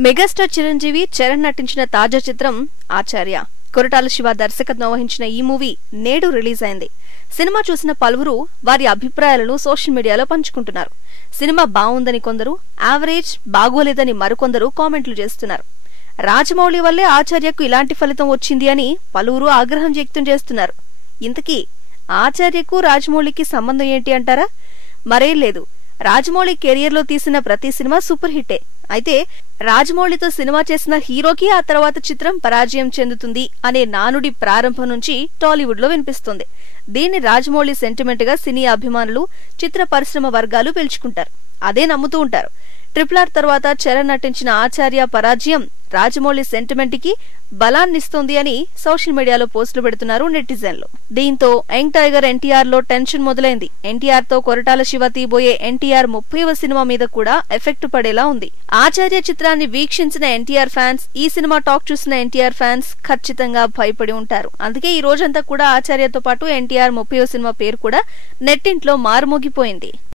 Megastar Chiranjeevi Charan నటించిన తాజా చిత్రం ఆచార్య. కొరటాల శివ దర్శకత్వం వహించిన ఈ మూవీ నేడు రిలీజ్ అయింది. సినిమా చూసిన పలువురు వారి అభిప్రాయాలను సోషల్ మీడియాలో పంచుకుంటున్నారు. సినిమా బావుందని కొందరు, యావరేజ్, బాగోలేదని మరికొందరు కామెంట్లు చేస్తున్నారు. రాజమౌళి వల్లే ఆచార్యకు ఇలాంటి ఫలితం వచ్చింది అని పలువురు ఆగ్రహం వ్యక్తం చేస్తున్నారు. ఇంతకీ ఆచార్యకు రాజమౌళికి సంబంధం ఏంటి అంటారా? మరేం లేదు. రాజమౌళి కెరియర్ లో తీసిన ప్రతి సినిమా సూపర్ హిట్టే. అయితే రాజమౌళితో సినిమా చేసిన హీరోకి ఆ తర్వాత చిత్రం పరాజయం చెందుతుంది అనే నానుడి ప్రారంభం నుంచి టాలీవుడ్ లో వినిపిస్తుంది. దీన్ని రాజమౌళి సెంటిమెంట్ గా సినీ అభిమానులు, చిత్ర పరిశ్రమ వర్గాలు పిలుచుకుంటారు. అదే నమ్ముతూ ఉంటారు. RRR తర్వాత చరణ్ నటించిన ఆచార్య పరాజయం రాజమౌళి సెంటిమెంట్ కి బలాన్నిస్తోంది అని సోషల్ మీడియాలో పోస్టులు పెడుతున్నారు నెటిజన్లు. దీంతో యంగ్ టైగర్ ఎన్టీఆర్ లో టెన్షన్ మొదలైంది. ఎన్టీఆర్ తో కొరటాల శివ తీయబోయే ఎన్టీఆర్ 30వ సినిమా మీద కూడా ఎఫెక్ట్ పడేలా ఉంది. ఆచార్య చిత్రాన్ని వీక్షించిన ఎన్టీఆర్ ఫ్యాన్స్, ఈ సినిమా టాక్ చూసిన ఎన్టీఆర్ ఫ్యాన్స్ ఖచ్చితంగా భయపడి ఉంటారు. అందుకే ఈ రోజంతా కూడా ఆచార్యతో పాటు ఎన్టీఆర్ 30వ సినిమా పేరు కూడా నెట్టింట్లో మారుమోగిపోయింది.